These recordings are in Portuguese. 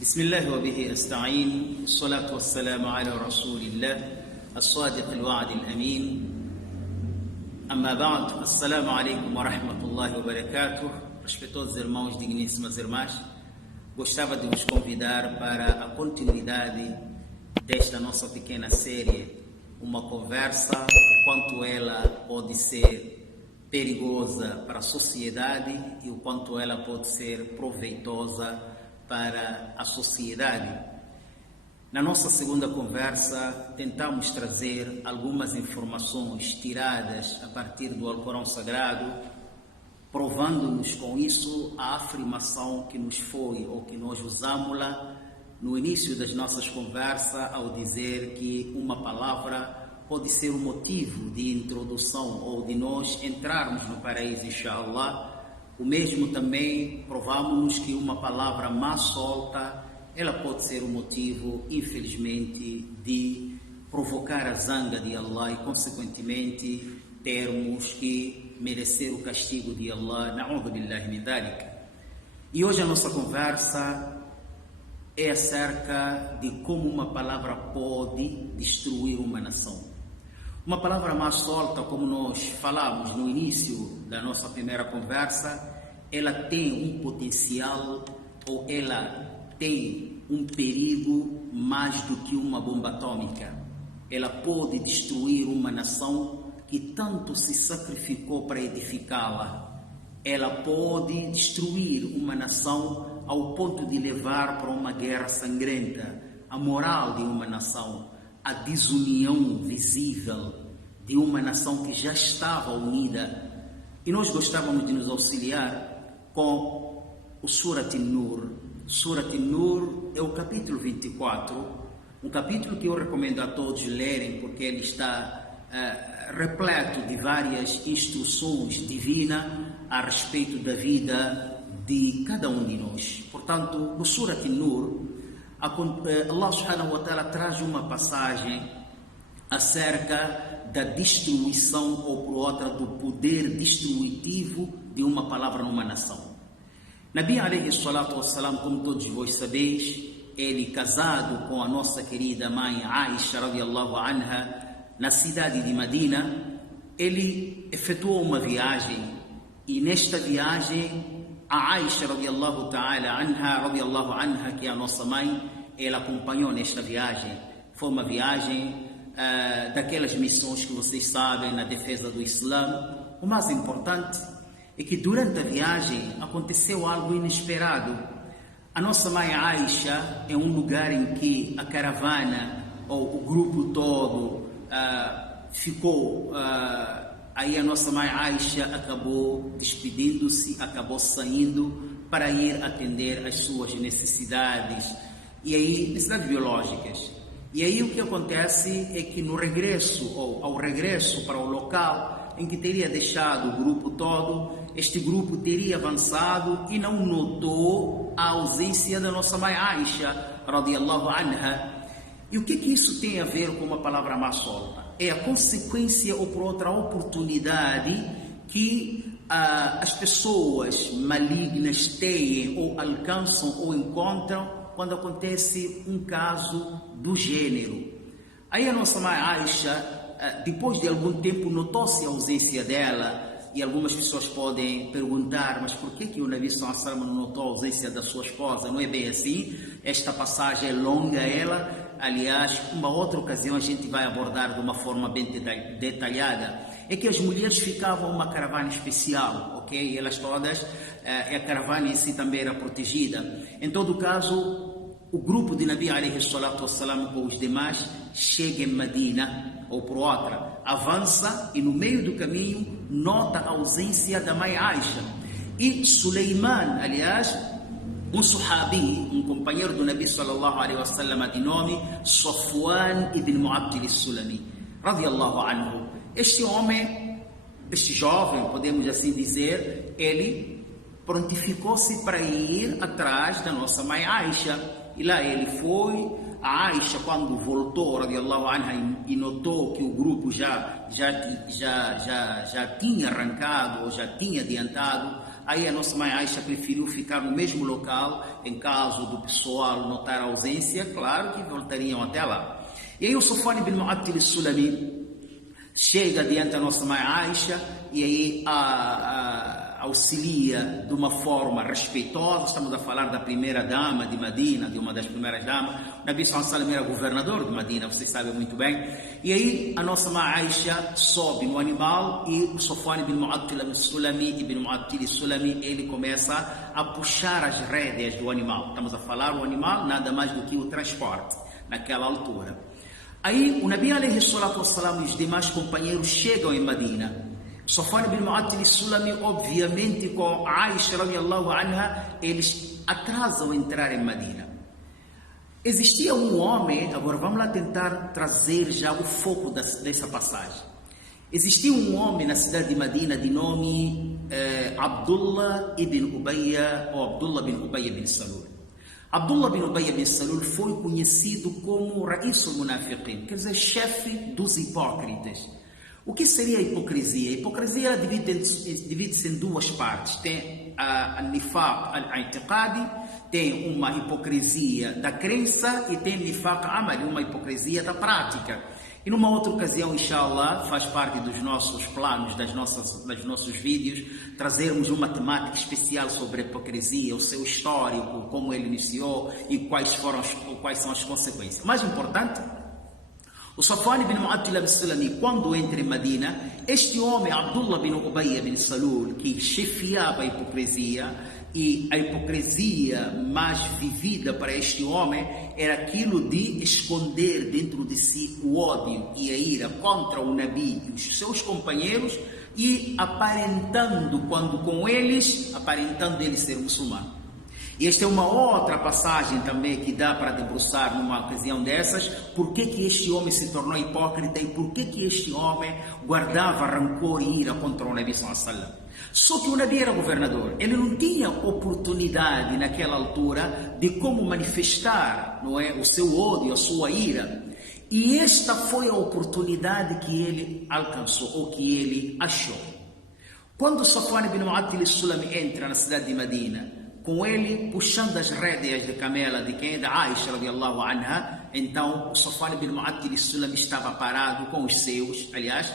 بسم الله وبه أستعين الصلاة والسلام على رسول الله الصادق الوعد الأمين أما بعد السلام عليكم ورحمة الله وبركاته. Respeitosos irmãos, digníssimas irmãs, gostava de vos convidar para a continuidade desta nossa pequena série, uma conversa, o quanto ela pode ser perigosa para a sociedade e o quanto ela pode ser proveitosa para a sociedade. Na nossa segunda conversa, tentamos trazer algumas informações tiradas a partir do Alcorão Sagrado, provando-nos com isso a afirmação que nos foi, ou que nós usamos-la no início das nossas conversas, ao dizer que uma palavra pode ser um motivo de introdução ou de nós entrarmos no paraíso, inshallah. O mesmo também provamos que uma palavra má solta, ela pode ser um motivo, infelizmente, de provocar a zanga de Allah e, consequentemente, termos que merecer o castigo de Allah. Na'udhu billahi min dhalik. E hoje a nossa conversa é acerca de como uma palavra pode destruir uma nação. Uma palavra má solta, como nós falamos no início da nossa primeira conversa, ela tem um potencial, ou ela tem um perigo mais do que uma bomba atômica. Ela pode destruir uma nação que tanto se sacrificou para edificá-la. Ela pode destruir uma nação ao ponto de levar para uma guerra sangrenta a moral de uma nação, a desunião visível de uma nação que já estava unida. E nós gostávamos de nos auxiliar com o Surat An-Nur. Surat An-Nur é o capítulo 24, um capítulo que eu recomendo a todos lerem, porque ele está repleto de várias instruções divinas a respeito da vida de cada um de nós. Portanto, no Surat An-Nur, Allah subhanahu wa ta'ala traz uma passagem acerca da destruição, ou por outra, do poder destrutivo de uma palavra numa nação. Nabi alayhi salatu wassalam, como todos vós sabeis, ele casado com a nossa querida mãe Aisha radiallahu anha, na cidade de Medina, ele efetuou uma viagem, e nesta viagem a Aisha radiallahu anha, que é a nossa mãe, ela acompanhou nesta viagem. Foi uma viagem daquelas missões que vocês sabem, na defesa do Islã. O mais importante é que durante a viagem aconteceu algo inesperado. A nossa mãe Aisha é um lugar em que a caravana, ou o grupo todo, ficou. Aí a nossa mãe Aisha acabou despedindo-se, acabou saindo para ir atender às suas necessidades, e aí necessidades biológicas. E aí o que acontece é que no regresso, ou ao regresso para o local em que teria deixado o grupo todo, este grupo teria avançado e não notou a ausência da nossa mãe Aisha radiallahu anha. E o que isso tem a ver com uma palavra má solta? É a consequência, ou por outra, oportunidade que as pessoas malignas têm, ou alcançam, ou encontram quando acontece um caso do gênero. Aí a nossa mãe Aisha, depois de algum tempo, notou-se a ausência dela, e algumas pessoas podem perguntar, mas por que o Nabi sallallahu alaihi wasallam não notou a ausência da sua esposa? Não é bem assim. Esta passagem é longa, aliás, uma outra ocasião a gente vai abordar de uma forma bem detalhada. É que as mulheres ficavam uma caravana especial, ok? Elas todas, a caravana em si também era protegida. Em todo caso, o grupo de Nabi alayhi salatu wassalam com os demais chega em Medina, ou por outra, avança e no meio do caminho nota a ausência da mãe Aisha. E Suleiman, aliás, um sahabi, um companheiro do Nabi sallallahu alaihi wasallam, de nome Safwan ibn Mu'attil as-Sulami, radiallahu anhu. Este homem, este jovem, podemos assim dizer, ele prontificou-se para ir atrás da nossa mãe Aisha. E lá ele foi. A Aisha, quando voltou, radiallahu anha, e notou que o grupo já tinha arrancado, ou já tinha adiantado, Aí a nossa mãe Aisha preferiu ficar no mesmo local, em caso do pessoal notar a ausência, claro que voltariam até lá. E aí o Safwan ibn Mu'attil al-Sulami chega diante da nossa mãe Aisha e aí auxilia de uma forma respeitosa. Estamos a falar da primeira dama de Medina, de uma das primeiras damas. O Nabi sallallahu alaihi wasallam era governador de Medina, vocês sabem muito bem. E aí a nossa mãe Aisha sobe no animal e o Safwan ibn Mu'attil al-Sulami, ele começa a puxar as rédeas do animal. Estamos a falar o animal, nada mais do que o transporte naquela altura. Aí o Nabi alayhi salatu wassalam e os demais companheiros chegam em Medina. Safwan ibn Mu'attil al-Sulami, obviamente com Aisha radiyallahu anha, eles atrasam entrar em Medina. Existia um homem, agora vamos lá tentar trazer já o foco dessa passagem. Existia um homem na cidade de Medina de nome Abdullah ibn Ubayya ou Abdullah ibn Ubayya ibn Salul. Abdullah ibn Ubayya ibn Salul foi conhecido como Ra'isul Munafiqin, quer dizer, chefe dos hipócritas. O que seria a hipocrisia? A hipocrisia divide-se em duas partes. Tem a nifaq al-i'tiqadi, tem uma hipocrisia da crença e tem nifaq amali, uma hipocrisia da prática. E numa outra ocasião, inshallah, faz parte dos nossos planos, dos nossos vídeos, trazermos uma temática especial sobre a hipocrisia, o seu histórico, como ele iniciou e quais são as consequências. Mais importante, o Safwan ibn Mu'attil al-Sulami, quando entra em Medina, este homem, Abdullah ibn Ubayya ibn Salul, que chefiava a hipocrisia, e a hipocrisia mais vivida para este homem era aquilo de esconder dentro de si o ódio e a ira contra o Nabi e os seus companheiros e aparentando ele ser muçulmano. E esta é uma outra passagem também que dá para debruçar numa ocasião dessas, por que este homem se tornou hipócrita e por que este homem guardava rancor e ira contra o Nabi sallallahu alaihi wasallam. Só que o Nabi era governador, ele não tinha oportunidade naquela altura de como manifestar, não é, o seu ódio, a sua ira. E esta foi a oportunidade que ele alcançou, ou que ele achou. Quando Safwan ibn Mu'attil al-Sulami entra na cidade de Medina, com ele puxando as rédeas de camela de quem? Da Aisha radiyallahu anha, então o Safwan ibn Mu'attil al-Sulami estava parado com os seus, aliás,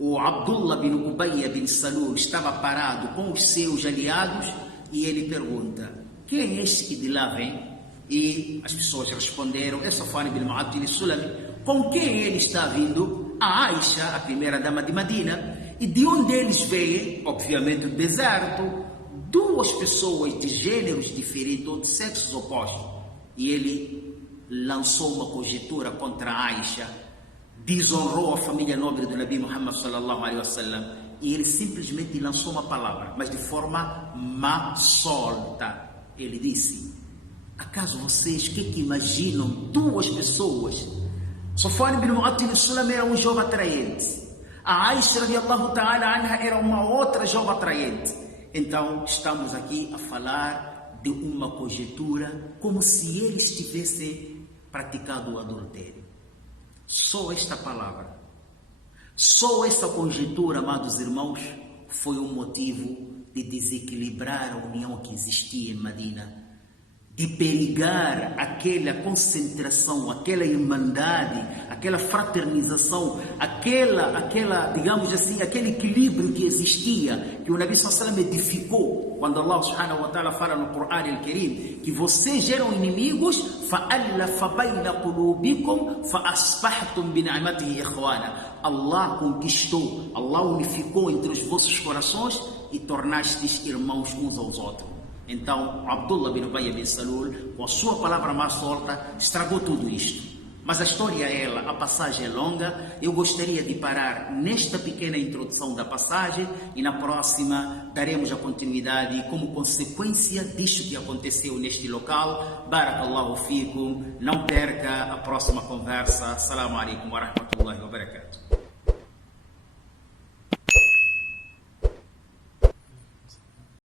o Abdullah bin Ubayya bin Salul estava parado com os seus aliados e ele pergunta: quem é este que de lá vem? E as pessoas responderam: é Safwan ibn Mu'attil al-Sulami. Com quem ele está vindo? A Aisha, a primeira dama de Medina. E de onde eles veem? Obviamente do deserto. Duas pessoas de gêneros diferentes ou de sexos opostos. E ele lançou uma conjectura contra a Aisha, desonrou a família nobre do Nabi Muhammad sallallahu alaihi wasallam, e ele simplesmente lançou uma palavra, mas de forma má solta. Ele disse: acaso vocês que imaginam duas pessoas? Safwan ibn Mu'attil al-Sulami era um jovem atraente, a Aisha radiyallahu ta'ala anha era uma outra jovem atraente. Então estamos aqui a falar de uma conjectura como se eles tivessem praticado o adultério. Só esta palavra, só essa conjectura, amados irmãos, foi um motivo de desequilibrar a união que existia em Medina, de perigar aquela concentração, aquela irmandade, aquela fraternização, aquela, digamos assim, aquele equilíbrio que existia, que o Nabi sallallahu alaihi wasallam edificou, quando Allah subhanahu wa ta'ala fala no Corão al-Karim, que vocês eram inimigos, فَأَلَّفَ بَيْنَ قُلُوبِكُمْ فَأَصْبَحْتُمْ بِنِعْمَتِهِ إِخْوَانًا. Allah conquistou, Allah unificou entre os vossos corações e tornastes irmãos uns aos outros. Então, Abdullah bin Ubayya bin Salul, com a sua palavra mais solta, estragou tudo isto. Mas a história é a passagem é longa. Eu gostaria de parar nesta pequena introdução da passagem e na próxima daremos a continuidade como consequência disto que aconteceu neste local. Barakallahu fikum. Não perca a próxima conversa. Assalamu alaikum wa rahmatullahi wa barakatuh.